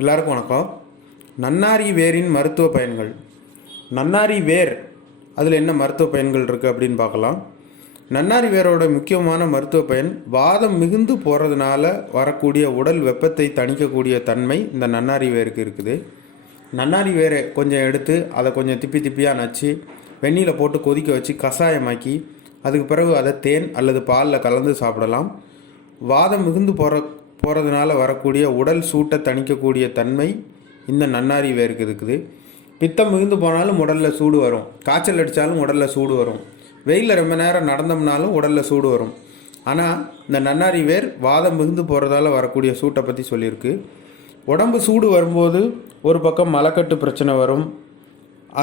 எல்லாருக்கும் வணக்கம். நன்னாரி வேரின் மருத்துவ பயன்கள். நன்னாரி வேர் அதில் என்ன மருத்துவ பயன்கள் இருக்குது அப்படின்னு பார்க்கலாம். நன்னாரி வேரோட முக்கியமான மருத்துவ பயன், வாதம் மிகுந்து போகிறதுனால வரக்கூடிய உடல் வெப்பத்தை தணிக்கக்கூடிய தன்மை இந்த நன்னாரி வேருக்கு இருக்குது. நன்னாரி வேரை கொஞ்சம் எடுத்து அதை கொஞ்சம் திப்பியாக நச்சு வெந்நீரில் போட்டு கொதிக்க வச்சு கஷாயமாக்கி அதுக்கு பிறகு அதை தேன் அல்லது பாலில் கலந்து சாப்பிடலாம். வாதம் மிகுந்து போகிறதுனால வரக்கூடிய உடல் சூட்டை தணிக்கக்கூடிய தன்மை இந்த நன்னாரி வேருக்கு இருக்குது. பித்தம் மிகுந்து போனாலும் உடலில் சூடு வரும், காய்ச்சல் அடித்தாலும் உடலில் சூடு வரும், வெயிலில் ரொம்ப நேரம் நடந்தோம்னாலும் உடலில் சூடு வரும். ஆனால் இந்த நன்னாரி வேர் வாதம் மிகுந்து போகிறதால வரக்கூடிய சூட்டை பற்றி சொல்லியிருக்கு. உடம்பு சூடு வரும்போது ஒரு பக்கம் மலக்கட்டு பிரச்சனை வரும்,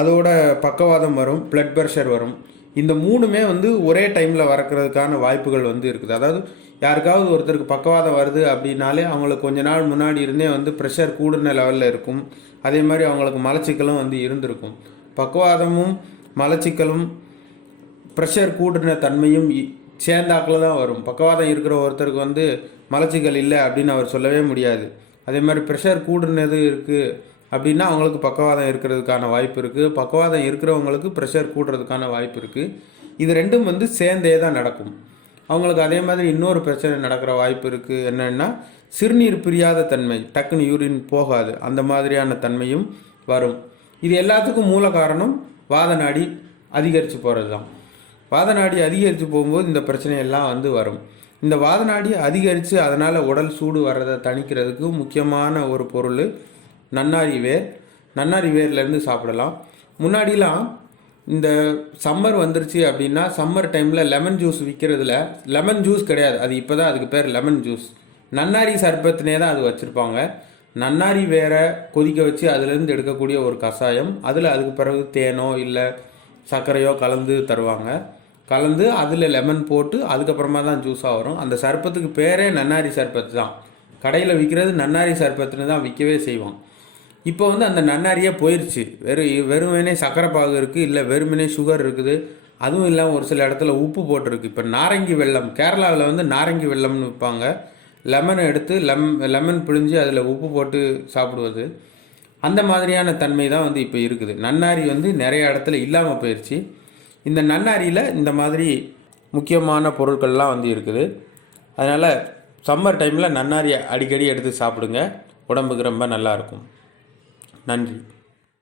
அதோட பக்கவாதம் வரும், பிளட் ப்ரெஷர் வரும். இந்த மூணுமே ஒரே டைமில் வரக்கிறதுக்கான வாய்ப்புகள் இருக்குது. அதாவது யாருக்காவது ஒருத்தருக்கு பக்கவாதம் வருது அப்படின்னாலே அவங்களுக்கு கொஞ்ச நாள் முன்னாடி இருந்தே ப்ரெஷர் கூடுன லெவலில் இருக்கும். அதே மாதிரி அவங்களுக்கு மலச்சிக்கலும் இருந்திருக்கும். பக்கவாதமும் மலச்சிக்கலும் ப்ரெஷர் கூடுன தன்மையும் சேர்ந்தாக்கில் தான் வரும். பக்கவாதம் இருக்கிற ஒருத்தருக்கு மலச்சிக்கல் இல்லை அப்படின்னு அவர் சொல்லவே முடியாது. அதே மாதிரி ப்ரெஷர் கூடுனது இருக்குது அப்படின்னா அவங்களுக்கு பக்கவாதம் இருக்கிறதுக்கான வாய்ப்பு இருக்குது. பக்கவாதம் இருக்கிறவங்களுக்கு ப்ரெஷர் கூடுறதுக்கான வாய்ப்பு இருக்குது. இது ரெண்டும் சேர்ந்தே தான் நடக்கும். அவங்களுக்கு அதே மாதிரி இன்னொரு பிரச்சனை நடக்கிற வாய்ப்பு இருக்குது. என்னென்னா சிறுநீர் பிரியாத தன்மை, டக்குன்னு யூரின் போகாது, அந்த மாதிரியான தன்மையும் வரும். இது எல்லாத்துக்கும் மூல காரணம் வாத நாடி அதிகரித்து போகிறது தான். வாத நாடி அதிகரித்து போகும்போது இந்த பிரச்சனையெல்லாம் வரும். இந்த வாத நாடி அதிகரித்து அதனால் உடல் சூடு வர்றதை தணிக்கிறதுக்கு முக்கியமான ஒரு பொருள் நன்னாரி வேர். நன்னாரி வேர்லேருந்து சாப்பிடலாம். முன்னாடிலாம் இந்த சம்மர் வந்துருச்சு அப்படின்னா சம்மர் டைமில் லெமன் ஜூஸ் விற்கிறதுல லெமன் ஜூஸ் கிடையாது, அது இப்போ தான் அதுக்கு பேர் லெமன் ஜூஸ். நன்னாரி சர்பத்துனே தான் அது வச்சுருப்பாங்க. நன்னாரி வேரை கொதிக்க வச்சு அதுலேருந்து எடுக்கக்கூடிய ஒரு கஷாயம், அதுக்கு பிறகு தேனோ இல்லை சர்க்கரையோ கலந்து தருவாங்க. கலந்து அதில் லெமன் போட்டு அதுக்கப்புறமா தான் ஜூஸாக வரும். அந்த சர்பத்துக்கு பேரே நன்னாரி சர்பத்து தான். கடையில் விற்கிறது நன்னாரி சர்பத்துன்னு தான் விற்கவே செய்வோம். இப்போ அந்த நன்னாரியே போயிடுச்சு. வெறுமனே சர்க்கரை பாகு இருக்குது, இல்லை வெறுமனே சுகர் இருக்குது. அதுவும் இல்லாமல் ஒரு சில இடத்துல உப்பு போட்டிருக்கு. இப்போ நாரங்கி வெல்லம், கேரளாவில் நாரங்கி வெல்லம்னு விற்பாங்க. லெமனை எடுத்து லெமன் பிழிஞ்சு அதில் உப்பு போட்டு சாப்பிடுவது, அந்த மாதிரியான தன்மை தான் இப்போ இருக்குது. நன்னாரி நிறைய இடத்துல இல்லாமல் போயிடுச்சு. இந்த நன்னாரியில் இந்த மாதிரி முக்கியமான பொருட்கள்லாம் இருக்குது. அதனால் சம்மர் டைமில் நன்னாரியை அடிக்கடி எடுத்து சாப்பிடுங்க, உடம்புக்கு ரொம்ப நல்லாயிருக்கும். நன்றி.